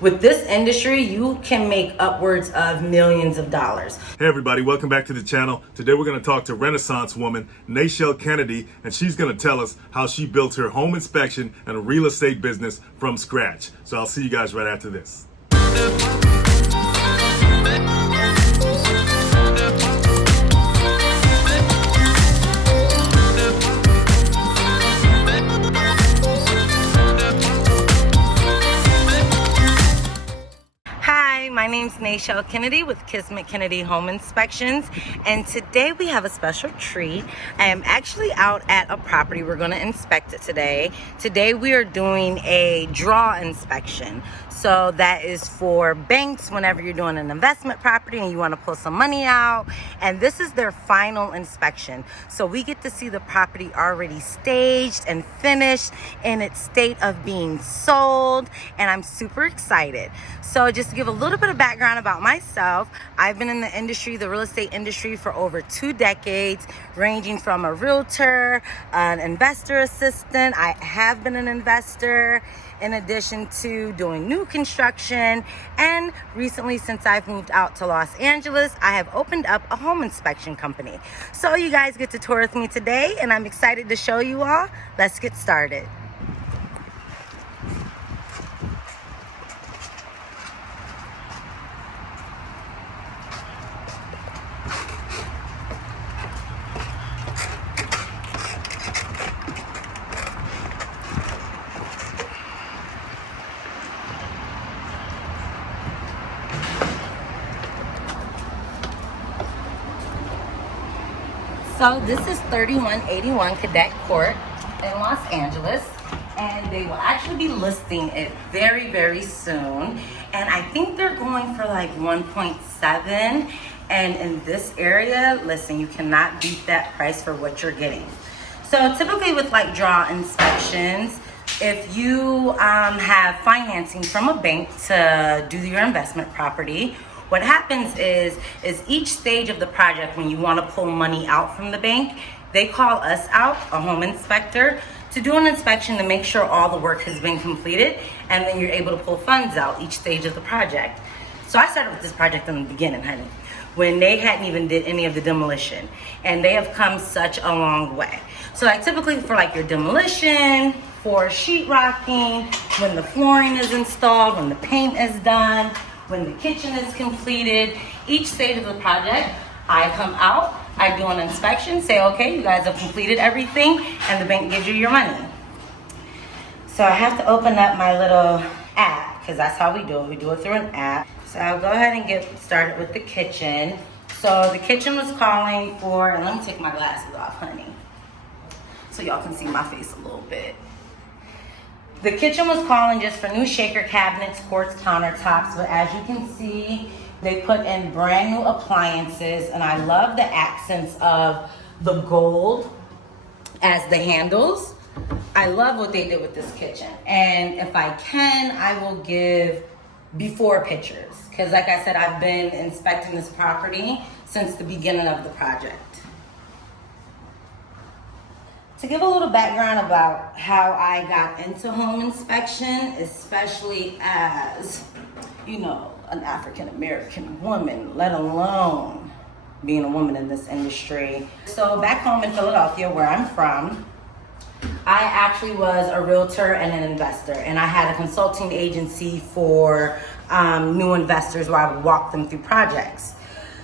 With this industry, you can make upwards of millions of dollars. Hey everybody, welcome back to the channel. Today we're going to talk to Renaissance woman NeChelle Kennedy, and she's going to tell us how she built her home inspection and a real estate business from scratch. So I'll see you guys right after this. My name's NeChelle Kennedy with Kennedy Home Inspections, and today we have a special treat. I am actually out at a property. We're going to inspect it today. Today we are doing a draw inspection. So that is for banks whenever you're doing an investment property and you want to pull some money out. And this is their final inspection. So we get to see the property already staged and finished in its state of being sold. And I'm super excited. So just to give a little bit of background about myself, I've been in the industry, the real estate industry, for over 2 decades, ranging from a realtor, an investor assistant. I have been an investor, in addition to doing new construction, and recently, since I've moved out to Los Angeles, I have opened up a home inspection company. So you guys get to tour with me today, and I'm excited to show you all. Let's get started. So this is 3181 Cadet Court in Los Angeles, and they will actually be listing it very, very soon. And I think they're going for like 1.7. And in this area, listen, you cannot beat that price for what you're getting. So typically with like draw inspections, if you have financing from a bank to do your investment property, what happens is each stage of the project, when you want to pull money out from the bank, they call us out, a home inspector, to do an inspection to make sure all the work has been completed, and then you're able to pull funds out each stage of the project. So I started with this project in the beginning, honey, when they hadn't even did any of the demolition, and they have come such a long way. So like typically for like your demolition, for sheetrocking, when the flooring is installed, when the paint is done, when the kitchen is completed, each stage of the project, I come out, I do an inspection, say, okay, you guys have completed everything, and the bank gives you your money. So I have to open up my little app, because that's how we do it. We do it through an app. So I'll go ahead and get started with the kitchen. So the kitchen was calling for, and let me take my glasses off, honey, so y'all can see my face a little bit. The kitchen was calling just for new shaker cabinets, quartz countertops, but as you can see, they put in brand new appliances, and I love the accents of the gold as the handles. I love what they did with this kitchen, and if I can, I will give before pictures, because like I said, I've been inspecting this property since the beginning of the project. To give a little background about how I got into home inspection, especially as, you know, an African-American woman, let alone being a woman in this industry. So back home in Philadelphia, where I'm from, I actually was a realtor and an investor, and I had a consulting agency for new investors where I would walk them through projects.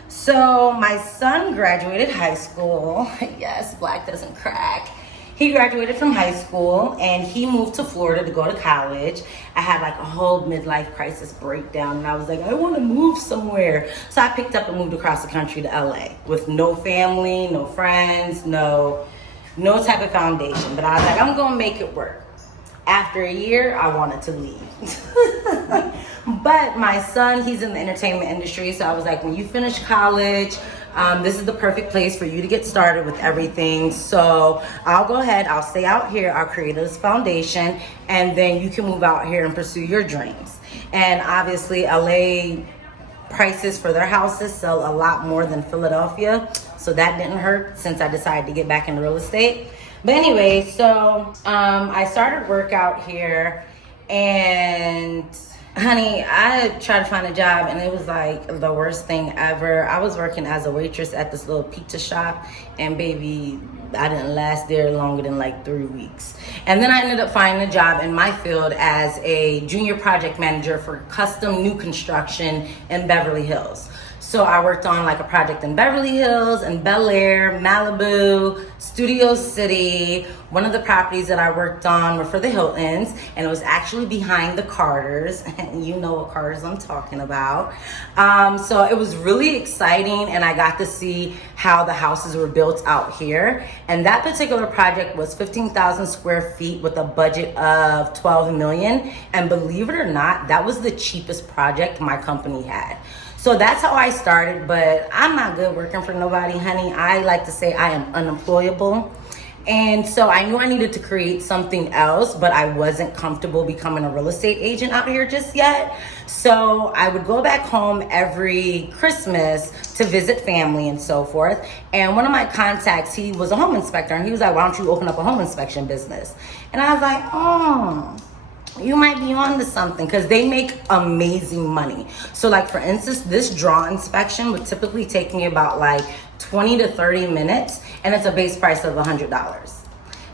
So my son graduated high school. Yes, black doesn't crack. He graduated from high school and he moved to Florida to go to college. I had like a whole midlife crisis breakdown, and I was like, I want to move somewhere. So I picked up and moved across the country to LA with no family, no friends, no type of foundation. But I was like, I'm gonna make it work. After a year, I wanted to leave. But my son, he's in the entertainment industry, so I was like, when you finish college, this is the perfect place for you to get started with everything. So I'll go ahead, I'll stay out here, I'll create this foundation, and then you can move out here and pursue your dreams. And obviously LA prices for their houses sell a lot more than Philadelphia, so that didn't hurt since I decided to get back into real estate. But anyway, so I started work out here, and Honey, I tried to find a job and it was like the worst thing ever. I was working as a waitress at this little pizza shop, and baby, I didn't last there longer than like 3 weeks. And then I ended up finding a job in my field as a junior project manager for custom new construction in Beverly Hills. So I worked on like a project in Beverly Hills and Bel Air, Malibu, Studio City. One of the properties that I worked on were for the Hiltons, and it was actually behind the Carters. And you know what Carters I'm talking about. So it was really exciting, and I got to see how the houses were built out here. And that particular project was 15,000 square feet with a budget of 12 million. And believe it or not, that was the cheapest project my company had. So that's how I started, but I'm not good working for nobody, honey. I like to say I am unemployable. And so I knew I needed to create something else, but I wasn't comfortable becoming a real estate agent out here just yet. So I would go back home every Christmas to visit family and so forth. And one of my contacts, he was a home inspector, and he was like, why don't you open up a home inspection business? And I was like, oh, you might be on to something, because they make amazing money. So like, for instance, this draw inspection would typically take me about like 20 to 30 minutes, and it's a base price of $100.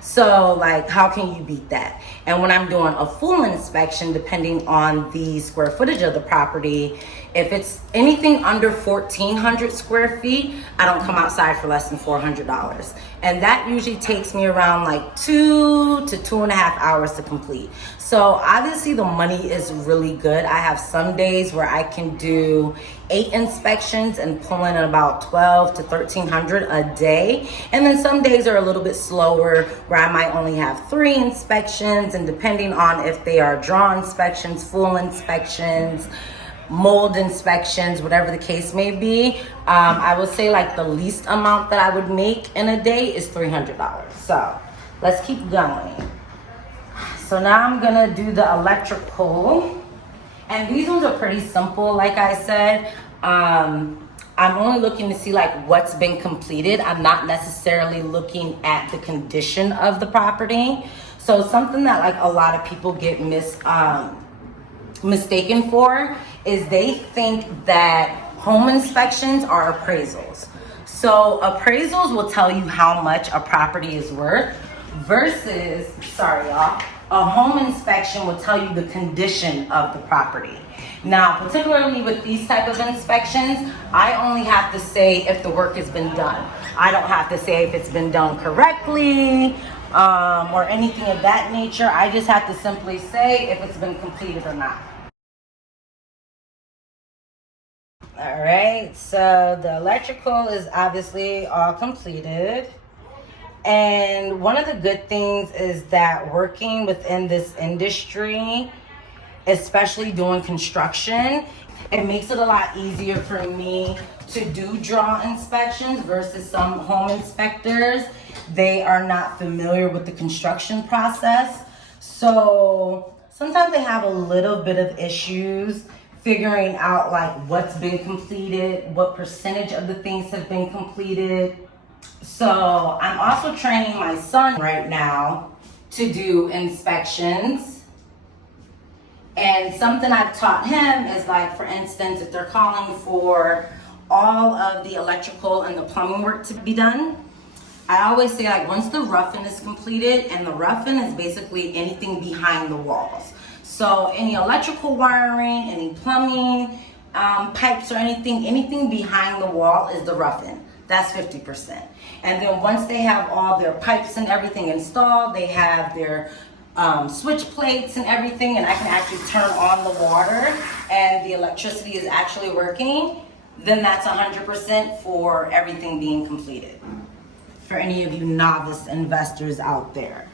So like, how can you beat that? And when I'm doing a full inspection, depending on the square footage of the property, if it's anything under 1,400 square feet, I don't come outside for less than $400. And that usually takes me around like 2 to 2.5 hours to complete. So obviously the money is really good. I have some days where I can do 8 inspections and pull in about 12 to 1,300 a day. And then some days are a little bit slower, where I might only have 3 inspections, and depending on if they are draw inspections, full inspections, mold inspections, whatever the case may be, I would say like the least amount that I would make in a day is $300. So let's keep going. So now I'm gonna do the electrical, and these ones are pretty simple. Like I said, I'm only looking to see like what's been completed. I'm not necessarily looking at the condition of the property. So something that like a lot of people get mistaken for is they think that home inspections are appraisals. So appraisals will tell you how much a property is worth versus, sorry y'all, a home inspection will tell you the condition of the property. Now, particularly with these type of inspections, I only have to say if the work has been done. I don't have to say if it's been done correctly or anything of that nature. I just have to simply say if it's been completed or not. All right, so the electrical is obviously all completed. And one of the good things is that working within this industry, especially doing construction, it makes it a lot easier for me to do draw inspections versus some home inspectors. They are not familiar with the construction process. So sometimes they have a little bit of issues figuring out like what's been completed, what percentage of the things have been completed. So I'm also training my son right now to do inspections. And something I've taught him is like, for instance, if they're calling for all of the electrical and the plumbing work to be done, I always say like once the roughing is completed, and the roughing is basically anything behind the walls. So any electrical wiring, any plumbing, pipes or anything behind the wall is the roughing. That's 50%. And then once they have all their pipes and everything installed, they have their switch plates and everything, and I can actually turn on the water and the electricity is actually working, then that's 100% for everything being completed. For any of you novice investors out there.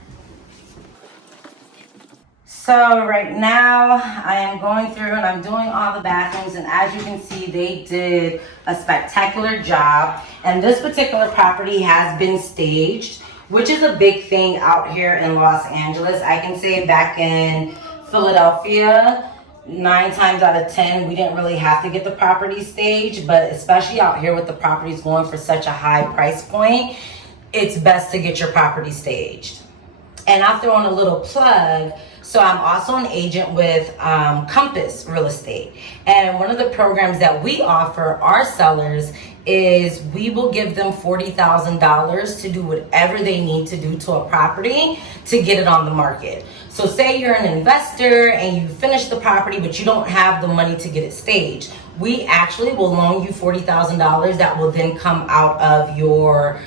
So right now I am going through and I'm doing all the bathrooms, and as you can see, they did a spectacular job. And this particular property has been staged, which is a big thing out here in Los Angeles. I can say back in Philadelphia, 9 times out of 10, we didn't really have to get the property staged, but especially out here with the properties going for such a high price point, it's best to get your property staged. And I'll throw in a little plug. So I'm also an agent with Compass Real Estate. And one of the programs that we offer our sellers is we will give them $40,000 to do whatever they need to do to a property to get it on the market. So say you're an investor and you finish the property, but you don't have the money to get it staged. We actually will loan you $40,000 that will then come out of your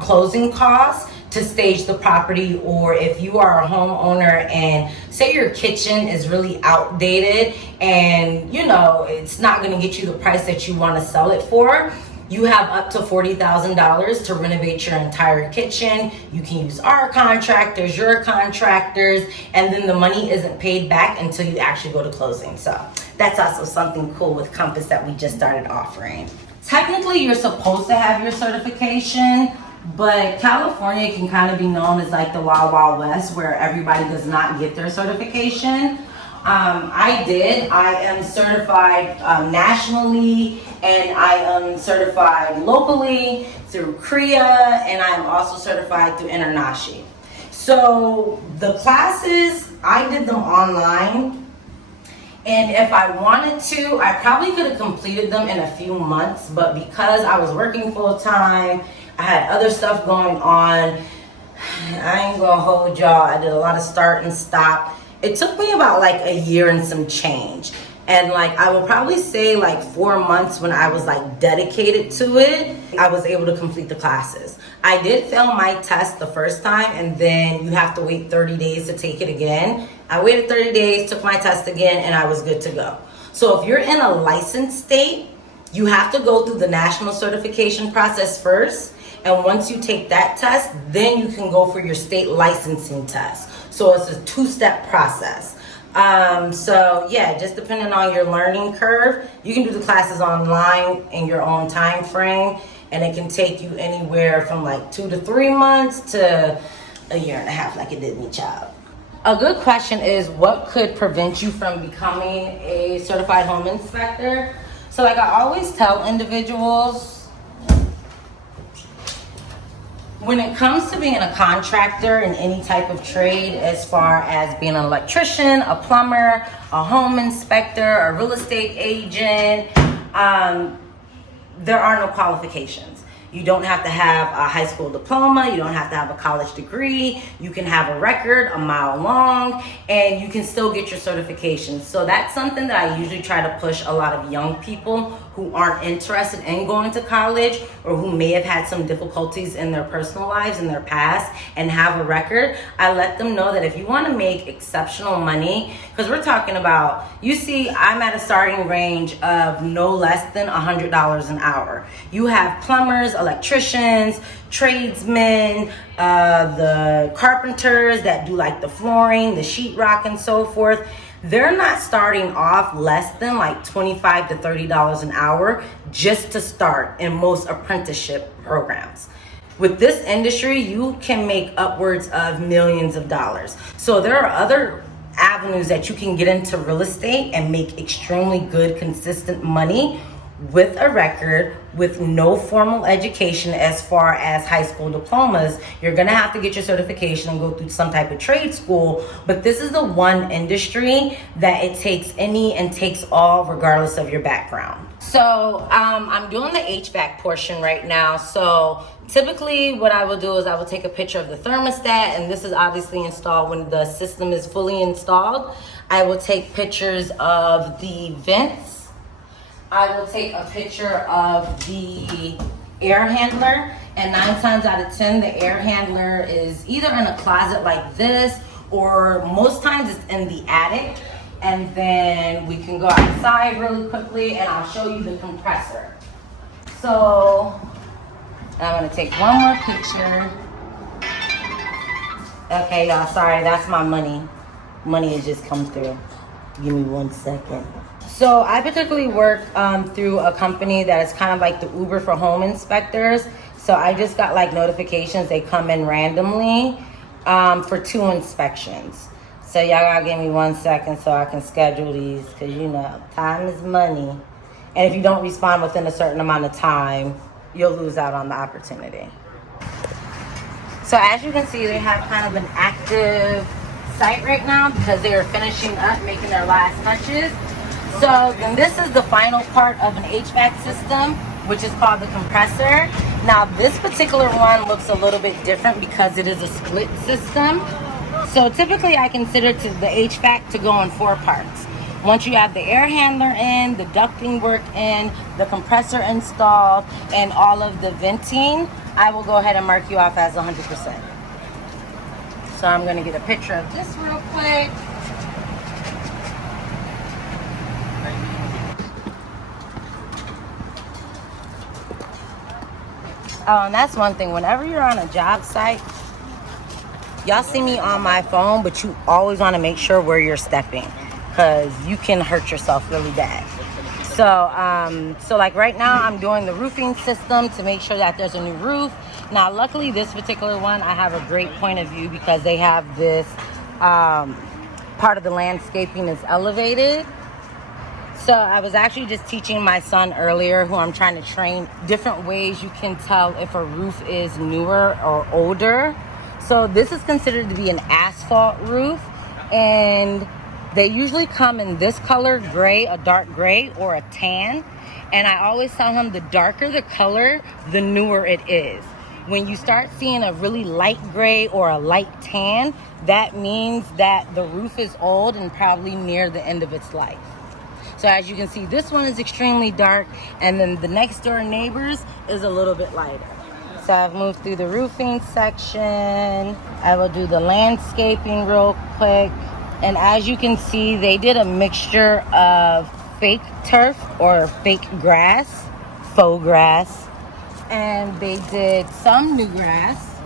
closing costs to stage the property. Or if you are a homeowner and say your kitchen is really outdated and you know it's not going to get you the price that you want to sell it for, you have up to $40,000 to renovate your entire kitchen. You can use our contractors, your contractors, and then the money isn't paid back until you actually go to closing. So that's also something cool with Compass that we just started offering. Technically, you're supposed to have your certification, but California can kind of be known as like the Wild Wild West, where everybody does not get their certification. I did. I am certified nationally, and I am certified locally through CREA, and I am also certified through Internashi. So the classes, I did them online, and if I wanted to, I probably could have completed them in a few months, but because I was working full time, I had other stuff going on, I ain't gonna hold y'all, I did a lot of start and stop. It took me about like a year and some change. And like, I will probably say like 4 months when I was like dedicated to it, I was able to complete the classes. I did fail my test the first time, and then you have to wait 30 days to take it again. I waited 30 days, took my test again, and I was good to go. So if you're in a licensed state, you have to go through the national certification process first. And once you take that test, then you can go for your state licensing test. So it's a 2-step process. So yeah, just depending on your learning curve, you can do the classes online in your own time frame, and it can take you anywhere from like 2 to 3 months to a year and a half, like it did NeChelle. A good question is, what could prevent you from becoming a certified home inspector? So like I always tell individuals, when it comes to being a contractor in any type of trade, as far as being an electrician, a plumber, a home inspector, a real estate agent, there are no qualifications. You don't have to have a high school diploma. You don't have to have a college degree. You can have a record a mile long, and you can still get your certification. So that's something that I usually try to push a lot of young people who aren't interested in going to college, or who may have had some difficulties in their personal lives in their past and have a record. I let them know that if you want to make exceptional money, because we're talking about, you see, I'm at a starting range of no less than $100 an hour. You have plumbers, electricians, tradesmen, the carpenters that do like the flooring, the sheetrock, and so forth. They're not starting off less than like $25 to $30 an hour just to start in most apprenticeship programs. With this industry, you can make upwards of millions of dollars. So there are other avenues that you can get into real estate and make extremely good, consistent money with a record, with no formal education as far as high school diplomas. You're gonna have to get your certification and go through some type of trade school, but this is the one industry that it takes any and takes all, regardless of your background. So I'm doing the HBAC portion right now. So typically what I will do is I will take a picture of the thermostat, and this is obviously installed when the system is fully installed. I will take pictures of the vents. I will take a picture of the air handler, and 9 times out of 10, the air handler is either in a closet like this, or most times it's in the attic. And then we can go outside really quickly, and I'll show you the compressor. So I'm gonna take one more picture. Okay, y'all, sorry, that's my money. Money has just come through. Give me 1 second. So I particularly work through a company that is kind of like the Uber for home inspectors. So I just got like notifications, they come in randomly for 2 inspections. So y'all gotta give me 1 second so I can schedule these, because you know, time is money. And if you don't respond within a certain amount of time, you'll lose out on the opportunity. So as you can see, they have kind of an active site right now because they are finishing up, making their last touches. So then this is the final part of an HVAC system, which is called the compressor. Now this particular one looks a little bit different because it is a split system. So typically I consider the HVAC to go in 4 parts. Once you have the air handler in, the ducting work in, the compressor installed, and all of the venting, I will go ahead and mark you off as 100%. So I'm gonna get a picture of this real quick. Oh, and that's one thing. Whenever you're on a job site, y'all see me on my phone, but you always want to make sure where you're stepping, because you can hurt yourself really bad. So like right now I'm doing the roofing system to make sure that there's a new roof. Now luckily this particular one I have a great point of view because they have this part of the landscaping is elevated. So I was actually just teaching my son earlier, who I'm trying to train, different ways you can tell if a roof is newer or older. So this is considered to be an asphalt roof, and they usually come in this color, gray, a dark gray, or a tan. And I always tell him the darker the color, the newer it is. When you start seeing a really light gray or a light tan, that means that the roof is old and probably near the end of its life. So as you can see, this one is extremely dark, and then the next door neighbors is a little bit lighter. So I've moved through the roofing section. I will do the landscaping real quick. And as you can see, they did a mixture of fake turf or fake grass, faux grass, and they did some new grass,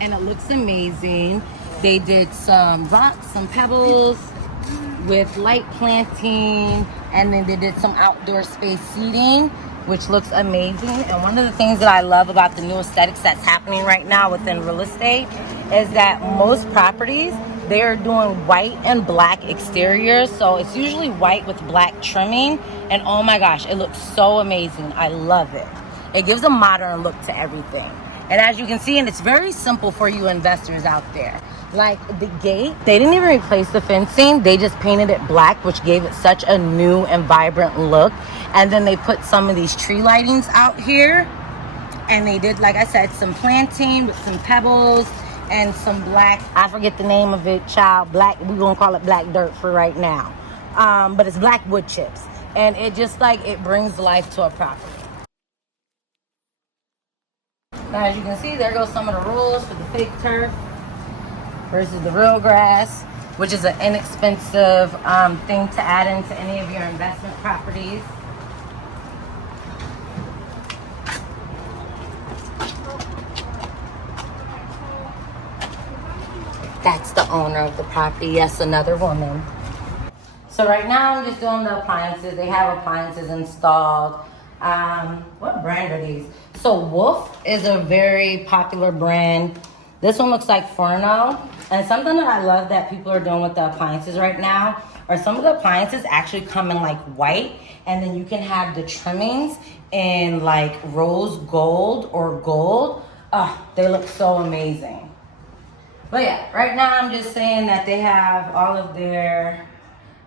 and it looks amazing. They did some rocks, some pebbles with light planting, and then they did some outdoor space seating, which looks amazing. And one of the things that I love about the new aesthetics that's happening right now within real estate is that most properties, they are doing white and black exteriors. So it's usually white with black trimming, and oh my gosh, it looks so amazing. I love it. It gives a modern look to everything. And as you can see, and it's very simple for you investors out there. Like the gate, they didn't even replace the fencing. They just painted it black, which gave it such a new and vibrant look. And then they put some of these tree lightings out here. And they did, like I said, some planting with some pebbles and some black, I forget the name of it, child, black, we're gonna call it black dirt for right now. But it's black wood chips. And it just like, it brings life to a property. Now as you can see, there goes some of the rules for the fake turf versus the real grass, which is an inexpensive thing to add into any of your investment properties. That's the owner of the property. Yes, another woman. So right now I'm just doing the appliances. They have appliances installed. What brand are these? So Wolf is a very popular brand. This one looks like Forno. And something that I love that people are doing with the appliances right now are some of the appliances actually come in like white, and then you can have the trimmings in like rose gold or gold. They look so amazing. But yeah, right now I'm just saying that they have all of their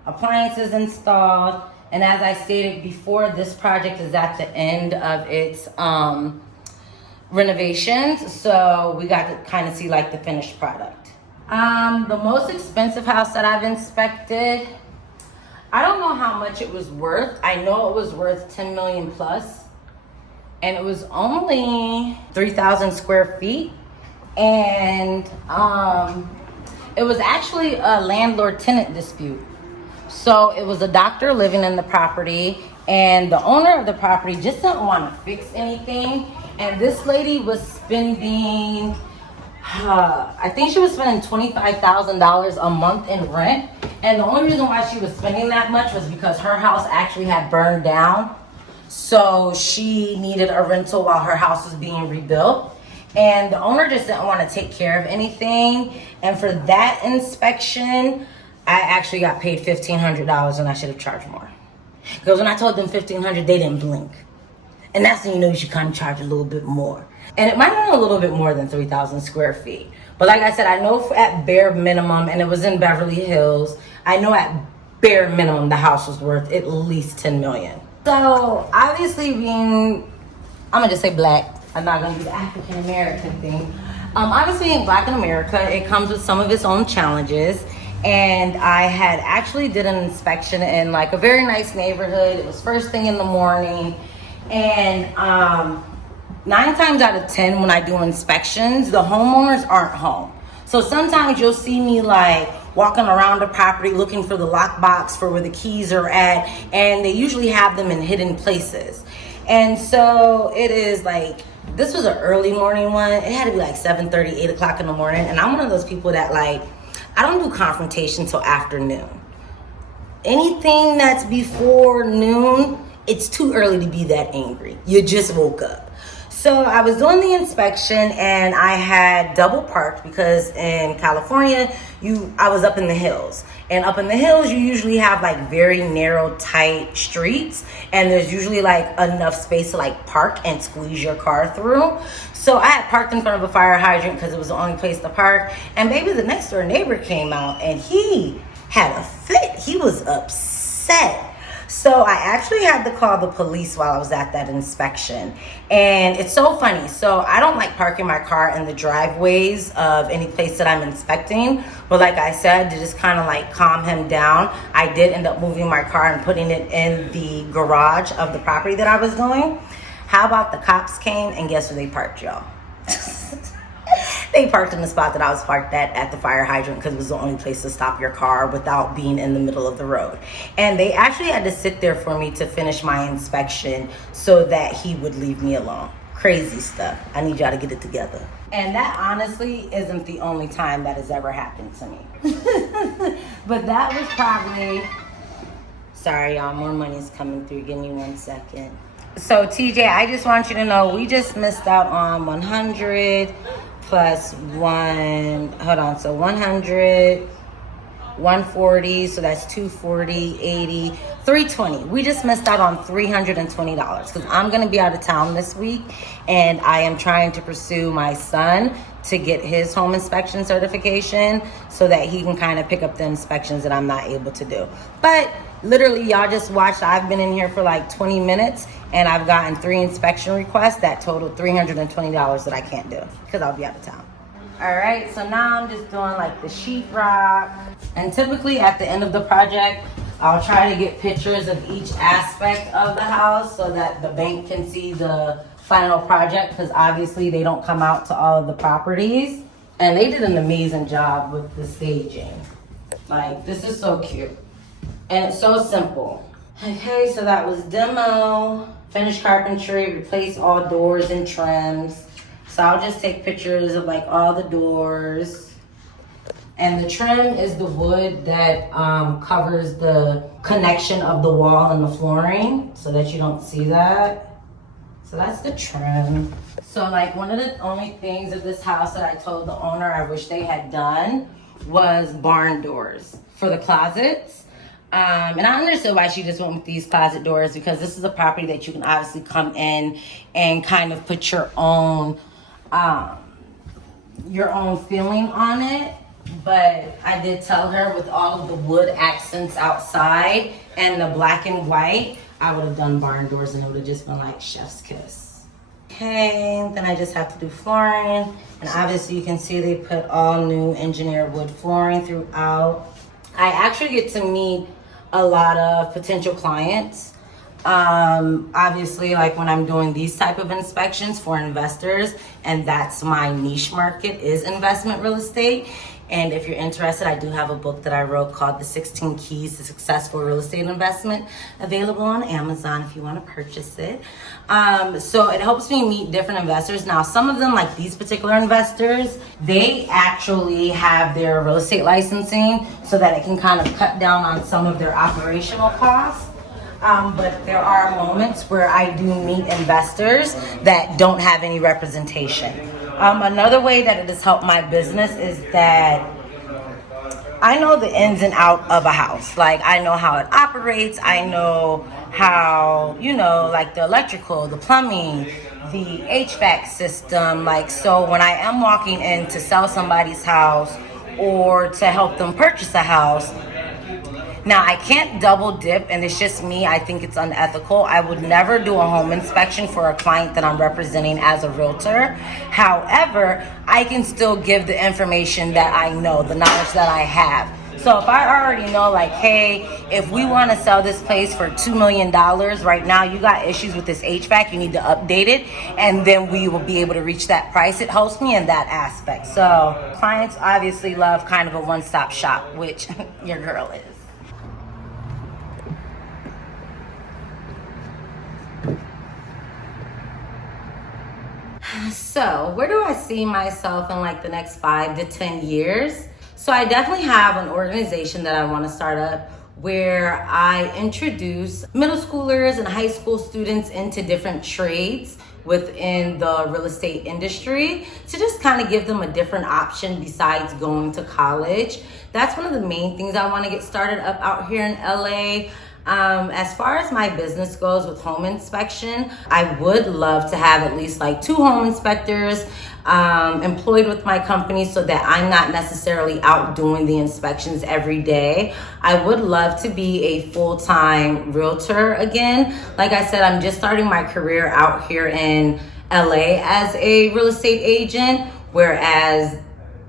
appliances installed. And as I stated before, this project is at the end of its renovations. So we got to kind of see like the finished product. The most expensive house that I've inspected, I don't know how much it was worth. I know it was worth 10 million plus, and it was only 3,000 square feet. And it was actually a landlord-tenant dispute. So it was a doctor living in the property, and the owner of the property just didn't want to fix anything. And this lady was spending, I think she was spending $25,000 a month in rent. And the only reason why she was spending that much was because her house actually had burned down. So she needed a rental while her house was being rebuilt. And the owner just didn't want to take care of anything. And for that inspection, I actually got paid $1,500, and I should have charged more. Because when I told them $1,500, they didn't blink. And that's when you know you should kind of charge a little bit more. And it might have been a little bit more than 3,000 square feet. But But like I said, I know at bare minimum, and it was in Beverly Hills, I know at bare minimum the house was worth at least $10 million. So obviously being, I'm gonna just say black, I'm not gonna do the African American thing. Obviously being black in America, it comes with some of its own challenges. And I had actually did an inspection in like a very nice neighborhood. It was first thing in the morning. And 9 times out of 10 when I do inspections, the homeowners aren't home. So sometimes you'll see me like walking around the property looking for the lockbox for where the keys are at, and they usually have them in hidden places. And so it is like, this was an early morning one. It had to be like 7:30, 8 o'clock in the morning. And I'm one of those people that like, I don't do confrontation till afternoon. Anything that's before noon, it's too early to be that angry. You just woke up. So I was doing the inspection and I had double parked because in California, I was up in the hills. And up in the hills, you usually have like very narrow, tight streets. And there's usually like enough space to like park and squeeze your car through. So I had parked in front of a fire hydrant because it was the only place to park. And baby, the next door neighbor came out and he had a fit. He was upset. So I actually had to call the police while I was at that inspection. And it's so funny. So I don't like parking my car in the driveways of any place that I'm inspecting. But like I said, to just kind of like calm him down, I did end up moving my car and putting it in the garage of the property that I was doing. How about the cops came and guess where they parked, y'all? They parked in the spot that I was parked at the fire hydrant because it was the only place to stop your car without being in the middle of the road. And they actually had to sit there for me to finish my inspection so that he would leave me alone. Crazy stuff. I need y'all to get it together. And that honestly isn't the only time that has ever happened to me. But that was probably, sorry y'all, more money's coming through. Give me 1 second. So TJ, I just want you to know we just missed out on 100 plus 1, hold on, so 100, 140, so that's 240, 80, 320. We just missed out on $320 because I'm going to be out of town this week and I am trying to pursue my son to get his home inspection certification so that he can kind of pick up the inspections that I'm not able to do. But literally, y'all just watched, I've been in here for like 20 minutes and I've gotten 3 inspection requests that total $320 that I can't do because I'll be out of town. All right, so now I'm just doing like the sheetrock. And typically at the end of the project, I'll try to get pictures of each aspect of the house so that the bank can see the final project because obviously they don't come out to all of the properties. And they did an amazing job with the staging. Like, this is so cute. And it's so simple. Okay, so that was demo, finished carpentry, replace all doors and trims. So I'll just take pictures of like all the doors. And the trim is the wood that covers the connection of the wall and the flooring so that you don't see that. So that's the trim. So like one of the only things of this house that I told the owner I wish they had done was barn doors for the closets. And I understood why she just went with these closet doors because this is a property that you can obviously come in and kind of put your own feeling on it. But I did tell her with all of the wood accents outside and the black and white, I would have done barn doors and it would have just been like chef's kiss. Okay, then I just have to do flooring. And obviously you can see they put all new engineered wood flooring throughout. I actually get to meet a lot of potential clients. Obviously, like when I'm doing these type of inspections for investors, and that's my niche market is investment real estate. And if you're interested, I do have a book that I wrote called The 16 Keys to Successful Real Estate Investment, available on Amazon if you want to purchase it. So it helps me meet different investors. Now, some of them, like these particular investors, they actually have their real estate licensing so that it can kind of cut down on some of their operational costs. But there are moments where I do meet investors that don't have any representation. Another way that it has helped my business is that I know the ins and out of a house. Like I know how it operates. I know how, like the electrical, the plumbing, the HVAC system. Like, so when I am walking in to sell somebody's house or to help them purchase a house, now, I can't double dip, and it's just me. I think it's unethical. I would never do a home inspection for a client that I'm representing as a realtor. However, I can still give the information that I know, the knowledge that I have. So if I already know, like, hey, if we want to sell this place for $2 million right now, you got issues with this HVAC, you need to update it, and then we will be able to reach that price. It helps me in that aspect. So clients obviously love kind of a one-stop shop, which your girl is. So where do I see myself in like the next 5 to 10 years? So I definitely have an organization that I want to start up where I introduce middle schoolers and high school students into different trades within the real estate industry to just kind of give them a different option besides going to college. That's one of the main things I want to get started up out here in LA. As far as my business goes with home inspection, I would love to have at least like 2 home inspectors employed with my company so that I'm not necessarily out doing the inspections every day. I would love to be a full-time realtor again. Like I said, I'm just starting my career out here in LA as a real estate agent, whereas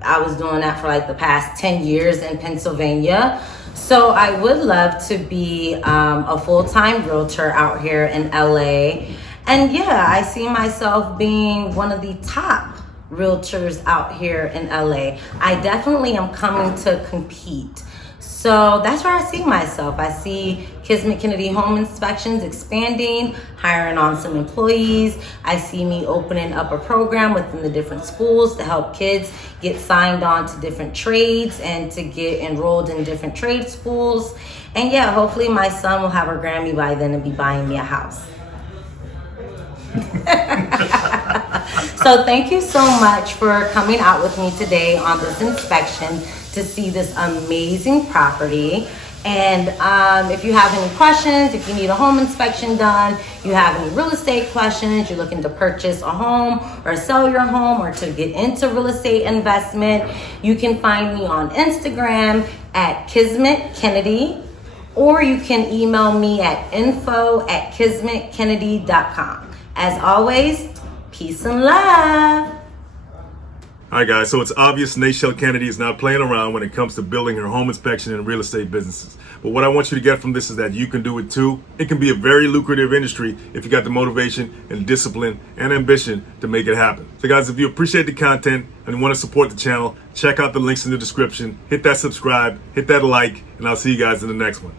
I was doing that for like the past 10 years in Pennsylvania. So I would love to be a full-time realtor out here in LA. And yeah, I see myself being one of the top realtors out here in LA. I definitely am coming to compete. So that's where I see myself. I see Kismet Kennedy Home Inspections expanding, hiring on some employees. I see me opening up a program within the different schools to help kids get signed on to different trades and to get enrolled in different trade schools. And yeah, hopefully my son will have a Grammy by then and be buying me a house. So thank you so much for coming out with me today on this inspection to see this amazing property. And if you have any questions, if you need a home inspection done, you have any real estate questions, you're looking to purchase a home or sell your home or to get into real estate investment, you can find me on Instagram at Kismet Kennedy, or you can email me at info@kismetkennedy.com. As always, peace and love. All right, guys, so it's obvious NeChelle Kennedy is not playing around when it comes to building her home inspection and real estate businesses. But what I want you to get from this is that you can do it too. It can be a very lucrative industry if you got the motivation and discipline and ambition to make it happen. So guys, if you appreciate the content and you want to support the channel, check out the links in the description, hit that subscribe, hit that like, and I'll see you guys in the next one.